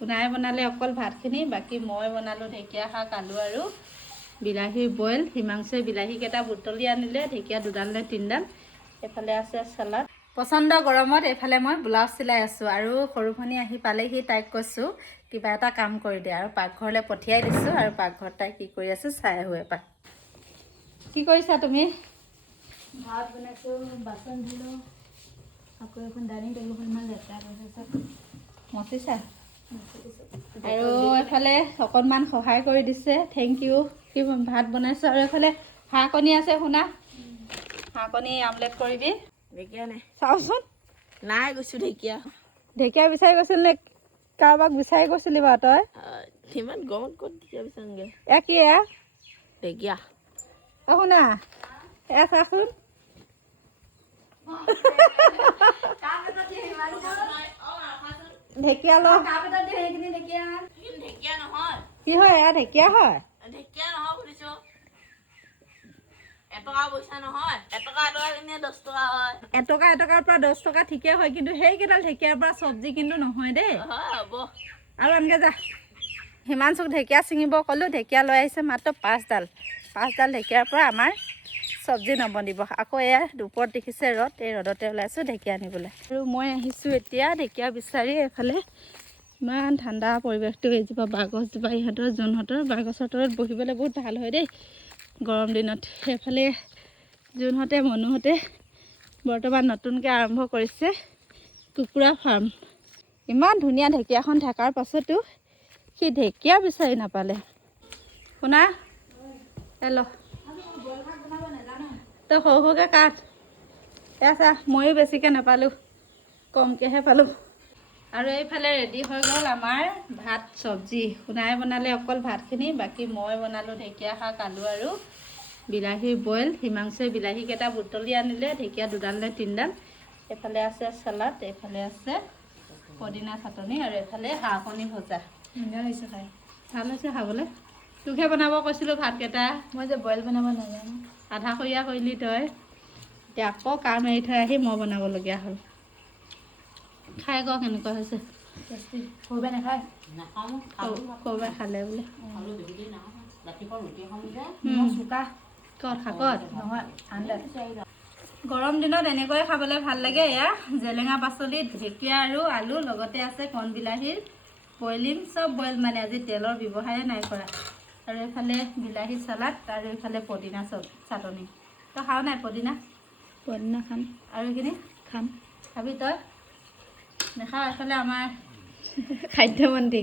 শুনাই বনালে অকল ভাতখিনি, বাকী মই বনালোঁ ঢেকীয়া শাক, আলু আৰু বিলাহী বইল। হিমাংশুৱে বিলাহীকেইটা বুটলি আনিলে, ঢেকীয়া 2ডাল নে 3ডাল। এইফালে আছে চালাড। পচন্দ গৰমত এইফালে মই ব্লাউজ চিলাই আছোঁ আৰু সৰু ভনী আহি পালেহি, তাইক কৈছোঁ কিবা এটা কাম কৰি দিয়ে আৰু পাকঘৰলৈ পঠিয়াই দিছোঁ। আৰু পাকঘৰত তাই কি কৰি আছে চাই আহোঁ এপাক। কি কৰিছা তুমি? ভাত বনাইছোঁ, বাচন ধুলোঁ, আকৌ এখন ডাইনিং টেবুলখন ইমান লেতেৰা কৰিছে, মচিছা আৰু এইফালে অকণমান সহায় কৰি দিছে, থেংক ইউ। কি ভাত বনাইছোঁ আৰু এইফালে হাঁহ কণী আছে, শুনা হাঁহ কণী আমলেট কৰিবি। ঢেকীয়া নাই, চাওচোন। নাই গৈছোঁ ঢেকীয়া। ঢেকীয়া বিচাৰি গৈছিল নে কাৰোবাক বিচাৰি গৈছিলি বাৰু তই? সিমান গৰমত ক'ত ঢেকীয়া বিচাৰোঁগৈ। কি ঢেকীয়া শুনা চাচোন। ঢেকীয়া ল, ঢেকীয়া নহয়, কি হয় ঢেকীয়া হয়? ঢেকীয়া নহয় সুধিছোঁ। এটকা পইচা নহয়, এটকা কিনিয়ে 10 টকা হয়। এটকাৰ পৰা 10 টকা ঠিকে হয়, কিন্তু সেইকেইডাল ঢেকীয়াৰ পৰা চব্জি কিন্তু নহয় দেই। হ'ব আৰু আনকে যা। হিমাংশুক ঢেকীয়া ছিঙিব ক'লোঁ, ঢেকীয়া লৈ আহিছে মাত্ৰ 5ডাল ঢেকীয়াৰ পৰা আমাৰ চব্জি নবনিব। আকৌ এয়া ওপৰত দেখিছে ৰ'দ, এই ৰ'দতে ওলাইছোঁ ঢেকীয়া আনিবলৈ। আৰু মই আহিছোঁ এতিয়া ঢেকীয়া বিচাৰি। এইফালে ইমান ঠাণ্ডা পৰিৱেশটো, এইজোপা বাঁহগছজোপা, ইহঁতৰ যোনহঁতৰ বাঁহগছৰ তলত বহিবলৈ বহুত ভাল হয় দেই গৰম দিনত। সেইফালে যোনহঁতে মনুহঁতে বৰ্তমান নতুনকৈ আৰম্ভ কৰিছে কুকুৰা ফাৰ্ম। ইমান ধুনীয়া ঢেকীয়াখন থকাৰ পাছতো সি ঢেকীয়া বিচাৰি নাপালে। শুনা ল, তই সৰু সৰুকৈ কাট। চা, ময়ো বেছিকৈ নাপালোঁ, কমকৈহে পালোঁ। আৰু এইফালে ৰেডি হৈ গ'ল আমাৰ ভাত চব্জি। শুনাই বনালে অকল ভাতখিনি, বাকী মই বনালোঁ ঢেকীয়া শাক, আলু আৰু বিলাহী বইল। হিমাংশুৱে বিলাহীকেইটা বুটলি আনিলে, ঢেকীয়া 2ডাল নে 3ডাল। এইফালে আছে চালাড, এইফালে আছে পদিনা চাটনি, আৰু এইফালে হাঁহ কণী ভজা। ধুনীয়া লাগিছে খাই, ভাল হৈছে খাবলৈ। তোকহে বনাব কৈছিলোঁ ভাতকেইটা, মই যে বইল বনাব নাজানো। আধা খৰীয়া কৰিলি তই। এতিয়া আকৌ কাম এৰি থৈ আহি মই বনাবলগীয়া হ'ল। খাই ক কেনেকুৱা হৈছে। টেষ্টি। সৰুবাই নাখায়? সৰুবাই খালে বোলে। চুকা শাকত নহয়, আঞ্জা। গৰম দিনত এনেকৈয়ে খাবলৈ ভাল লাগে। এয়া জেলেঙা পাচলি, ঢেকীয়া আৰু আলু, লগতে আছে কণ বিলাহীৰ বইলিং, চব বইল মানে, আজি তেলৰ ব্যৱহাৰে নাই কৰা। আৰু এইফালে বিলাহী চালাড, আৰু এইফালে পদিনা চাটনি। তই খাৱ নাই পদিনা? পদিনা খাম। আৰু এইখিনি খাম। খাবি তই? নেখাওঁ। এইফালে আমাৰ খাদ্যমন্ত্ৰী